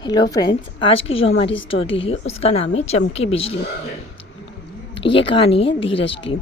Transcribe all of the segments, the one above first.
Hello friends, आज की जो हमारी स्टोरी है उसका नाम है चमकी बिजली। ये कहानी है धीरज की।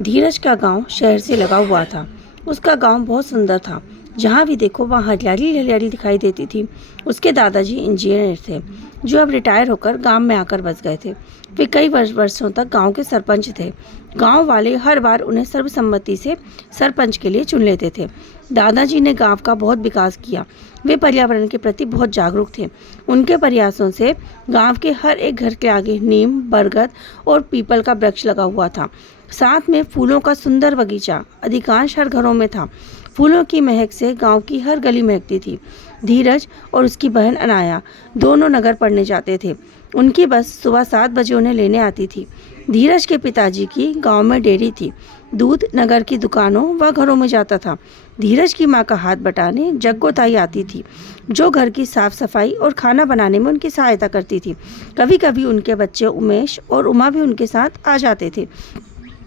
धीरज का गांव शहर से लगा हुआ था। उसका गांव बहुत सुंदर था। जहाँ भी देखो वहाँ हरियाली हरियाली दिखाई देती थी। उसके दादाजी इंजीनियर थे जो अब रिटायर होकर गांव में आकर बस गए थे। वे कई वर्षों तक गांव के सरपंच थे। गांव वाले हर बार उन्हें सर्वसम्मति से सरपंच के लिए चुन लेते थे। दादाजी ने गांव का बहुत विकास किया। वे पर्यावरण के प्रति बहुत जागरूक थे। उनके प्रयासों से गांव के हर एक घर के आगे नीम, बरगद और पीपल का वृक्ष लगा हुआ था। साथ में फूलों का सुंदर बगीचा अधिकांश हर घरों में था। फूलों की महक से गांव की हर गली महकती थी। धीरज और उसकी बहन अनाया दोनों नगर पढ़ने जाते थे। उनकी बस सुबह 7 बजे उन्हें लेने आती थी। धीरज के पिताजी की गांव में डेयरी थी। दूध नगर की दुकानों व घरों में जाता था। धीरज की मां का हाथ बटाने जग्गो ताई आती थी, जो घर की साफ सफाई और खाना बनाने में उनकी सहायता करती थी। कभी कभी उनके बच्चे उमेश और उमा भी उनके साथ आ जाते थे।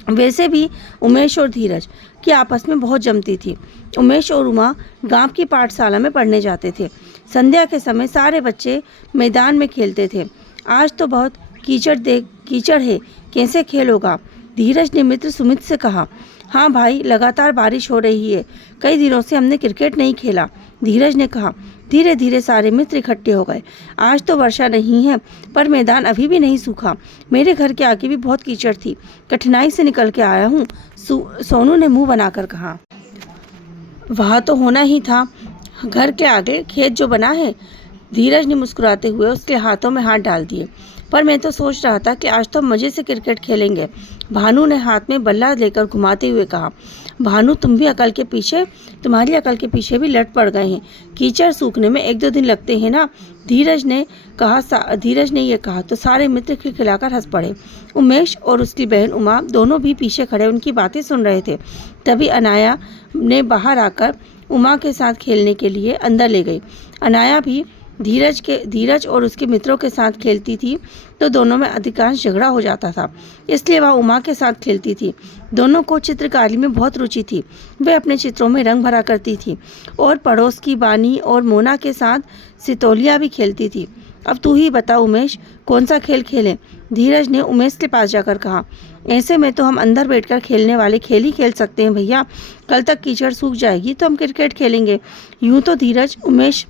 वैसे भी उमेश और धीरज की आपस में बहुत जमती थी। उमेश और उमा गांव की पाठशाला में पढ़ने जाते थे। संध्या के समय सारे बच्चे मैदान में खेलते थे। आज तो बहुत कीचड़ है, कैसे खेल होगा? धीरज ने मित्र सुमित से कहा। हाँ भाई, लगातार बारिश हो रही है, कई दिनों से हमने क्रिकेट नहीं खेला, धीरज ने कहा। धीरे धीरे सारे मित्र इकट्ठे हो गए। आज तो वर्षा नहीं है, पर मैदान अभी भी नहीं सूखा। मेरे घर के आगे भी बहुत कीचड़ थी, कठिनाई से निकल के आया हूँ, सोनू ने मुंह बनाकर कहा। वहाँ तो होना ही था, घर के आगे खेत जो बना है। धीरज ने मुस्कुराते हुए उसके हाथों में हाथ डाल दिए। पर मैं तो सोच रहा था कि आज तो हम मज़े से क्रिकेट खेलेंगे, भानु ने हाथ में बल्ला लेकर घुमाते हुए कहा। भानु, तुम्हारी अकल के पीछे भी लट पड़ गए हैं। कीचड़ सूखने में 1-2 दिन लगते हैं ना, धीरज ने ये कहा तो सारे मित्र खिलखिलाकर हंस पड़े। उमेश और उसकी बहन उमा दोनों भी पीछे खड़े उनकी बातें सुन रहे थे। तभी अनाया ने बाहर आकर उमा के साथ खेलने के लिए अंदर ले गई। अनाया भी धीरज और उसके मित्रों के साथ खेलती थी तो दोनों में अधिकांश झगड़ा हो जाता था, इसलिए वह उमा के साथ खेलती थी। दोनों को चित्रकारी में बहुत रुचि थी। वे अपने चित्रों में रंग भरा करती थी और पड़ोस की बानी और मोना के साथ सितोलिया भी खेलती थी। अब तू ही बता उमेश, कौन सा खेल खेलें? धीरज ने उमेश के पास जाकर कहा। ऐसे में तो हम अंदर बैठकर खेलने वाले खेल ही खेल सकते हैं भैया। कल तक कीचड़ सूख जाएगी तो हम क्रिकेट खेलेंगे। यूं तो धीरज, उमेश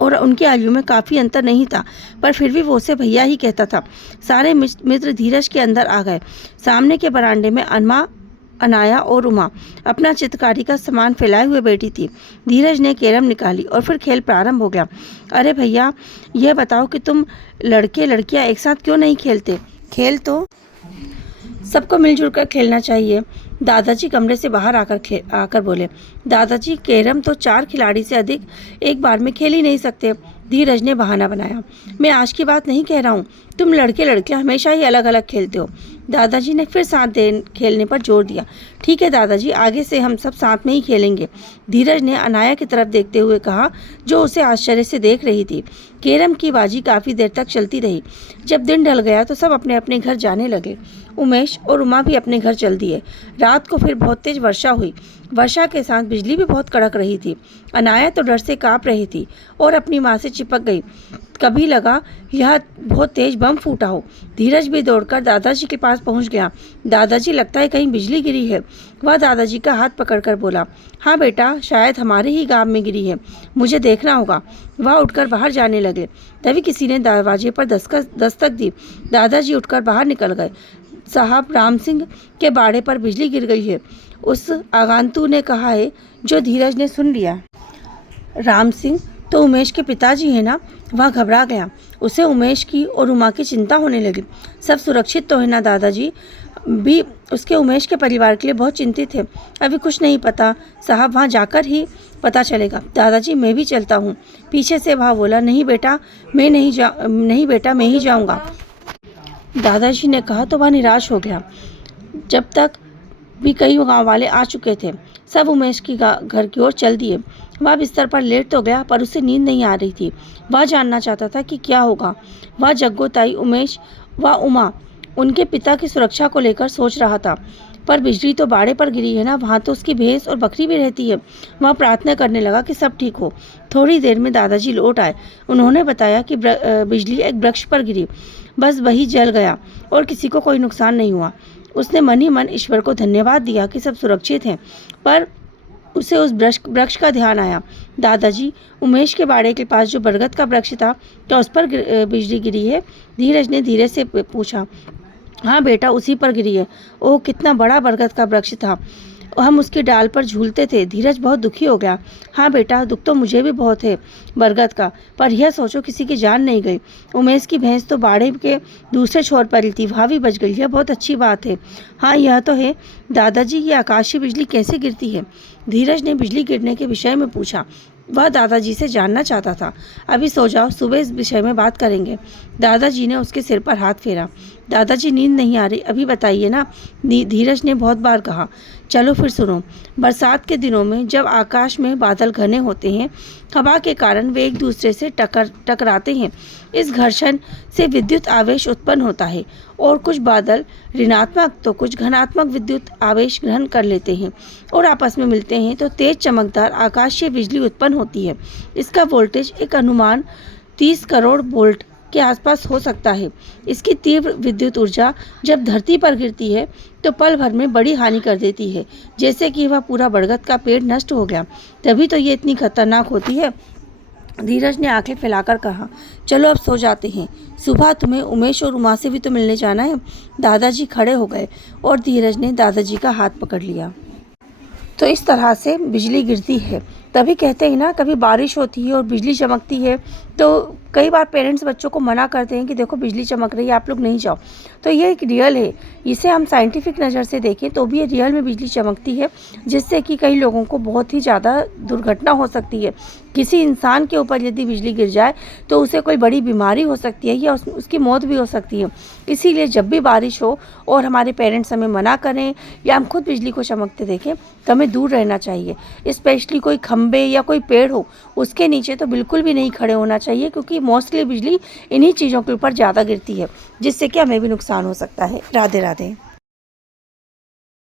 और उनकी आयु में काफ़ी अंतर नहीं था, पर फिर भी वो उसे भैया ही कहता था। सारे मित्र धीरज के अंदर आ गए। सामने के बरामदे में अनाया और उमा अपना चित्रकारी का सामान फैलाए हुए बैठी थी। धीरज ने कैरम निकाली और फिर खेल प्रारंभ हो गया। अरे भैया, यह बताओ कि तुम लड़के लड़कियां एक साथ क्यों नहीं खेलते? खेल तो सबको मिलजुल कर खेलना चाहिए, दादाजी कमरे से बाहर आकर बोले। दादाजी, कैरम तो 4 खिलाड़ी से अधिक एक बार में खेल ही नहीं सकते, धीरज ने बहाना बनाया। मैं आज की बात नहीं कह रहा हूँ, तुम लड़के लड़कियां हमेशा ही अलग अलग खेलते हो। दादाजी ने फिर साथ खेलने पर जोर दिया। ठीक है दादाजी, आगे से हम सब साथ में ही खेलेंगे, धीरज ने अनाया की तरफ देखते हुए कहा, जो उसे आश्चर्य से देख रही थी। कैरम की बाजी काफ़ी देर तक चलती रही। जब दिन ढल गया तो सब अपने अपने घर जाने लगे। उमेश और उमा भी अपने घर चल दिए। रात को फिर बहुत तेज वर्षा हुई। वर्षा के साथ बिजली भी बहुत कड़क रही थी। अनाया तो डर से काँप रही थी और अपनी माँ से चिपक गई। कभी लगा यह बहुत तेज बम फूटा हो। धीरज भी दौड़कर दादाजी के पास पहुंच गया। दादाजी, लगता है कहीं बिजली गिरी है। वह दादाजी का हाथ पकड़कर बोला। हाँ बेटा, शायद हमारे ही गांव में गिरी है, मुझे देखना होगा। वह उठकर बाहर जाने लगे। तभी किसी ने दरवाजे पर दस्तक दी। दादाजी उठकर बाहर निकल गए। साहब, राम सिंह के बाड़े पर बिजली गिर गई है, उस आगंतुक ने कहा है, जो धीरज ने सुन लिया। राम सिंह तो उमेश के पिताजी हैं ना? वह घबरा गया। उसे उमेश की और उमा की चिंता होने लगी। सब सुरक्षित तो है ना? दादाजी भी उसके उमेश के परिवार के लिए बहुत चिंतित थे। अभी कुछ नहीं पता साहब, वहाँ जाकर ही पता चलेगा। दादाजी, मैं भी चलता हूँ, पीछे से वह बोला। नहीं बेटा, मैं ही जाऊँगा, दादाजी ने कहा तो वह निराश हो गया। जब तक भी कई गांव वाले आ चुके थे, सब उमेश की घर की ओर चल दिए। वह बिस्तर पर लेट तो गया, पर उसे नींद नहीं आ रही थी। वह जानना चाहता था कि क्या होगा। वह जग्गो ताई, उमेश व उमा उनके पिता की सुरक्षा को लेकर सोच रहा था। पर बिजली तो बाड़े पर गिरी है ना, वहाँ तो उसकी भैंस और बकरी भी रहती है। वह प्रार्थना करने लगा कि सब ठीक हो। थोड़ी देर में दादाजी लौट आए। उन्होंने बताया कि बिजली एक वृक्ष पर गिरी, बस वही जल गया और किसी को कोई नुकसान नहीं हुआ। उसने मन ही मन ईश्वर को धन्यवाद दिया कि सब सुरक्षित हैं, पर उसे उस वृक्ष का ध्यान आया। दादाजी, उमेश के बाड़े के पास जो बरगद का वृक्ष था, क्या उस पर बिजली गिरी है? धीरज ने धीरे से पूछा। हाँ बेटा, उसी पर गिरी है। ओह, कितना बड़ा बरगद का वृक्ष था, हम उसकी डाल पर झूलते थे। धीरज बहुत दुखी हो गया। हाँ बेटा, दुख तो मुझे भी बहुत है बरगद का, पर यह सोचो किसी की जान नहीं गई। उमेश की भैंस तो बाड़े के दूसरे छोर पर थी, वहाँ भी बच गई, यह बहुत अच्छी बात है। हाँ यह तो है। दादाजी, ये आकाशीय बिजली कैसे गिरती है? धीरज ने बिजली गिरने के विषय में पूछा। वह दादाजी से जानना चाहता था। अभी सो जाओ, सुबह इस विषय में बात करेंगे। दादाजी ने उसके सिर पर हाथ फेरा। दादाजी, नींद नहीं आ रही, अभी बताइए ना, धीरज ने बहुत बार कहा। चलो फिर सुनो। बरसात के दिनों में जब आकाश में बादल घने होते हैं, हवा के कारण वे एक दूसरे से टकराते हैं। इस घर्षण से विद्युत आवेश उत्पन्न होता है और कुछ बादल ऋणात्मक तो कुछ धनात्मक विद्युत आवेश ग्रहण कर लेते हैं और आपस में मिलते हैं तो तेज चमकदार आकाशीय बिजली उत्पन्न होती है। इसका वोल्टेज एक अनुमान 30 करोड़ वोल्ट के आसपास हो सकता है। इसकी तीव्र विद्युत ऊर्जा जब धरती पर गिरती है तो पल भर में बड़ी हानि कर देती है, जैसे कि वह पूरा बरगद का पेड़ नष्ट हो गया। तभी तो ये इतनी खतरनाक होती है। धीरज ने आंखें फैलाकर कहा। चलो अब सो जाते हैं, सुबह तुम्हें उमेश और उमा से भी तो मिलने जाना है। दादाजी खड़े हो गए और धीरज ने दादाजी का हाथ पकड़ लिया। तो इस तरह से बिजली गिरती है। तभी कहते हैं ना, कभी बारिश होती है और बिजली चमकती है तो कई बार पेरेंट्स बच्चों को मना करते हैं कि देखो बिजली चमक रही है, आप लोग नहीं जाओ। तो ये एक रियल है। इसे हम साइंटिफिक नज़र से देखें तो भी ये रियल में बिजली चमकती है, जिससे कि कई लोगों को बहुत ही ज़्यादा दुर्घटना हो सकती है। किसी इंसान के ऊपर यदि बिजली गिर जाए तो उसे कोई बड़ी बीमारी हो सकती है या उसकी मौत भी हो सकती है। इसीलिए जब भी बारिश हो और हमारे पेरेंट्स हमें मना करें या हम खुद बिजली को चमकते देखें तो हमें दूर रहना चाहिए। स्पेशली कोई खंबे या कोई पेड़ हो उसके नीचे तो बिल्कुल भी नहीं खड़े होना चाहिए, क्योंकि मोस्टली बिजली इन्हीं चीज़ों के ऊपर ज़्यादा गिरती है, जिससे कि हमें भी नुकसान हो सकता है। राधे राधे।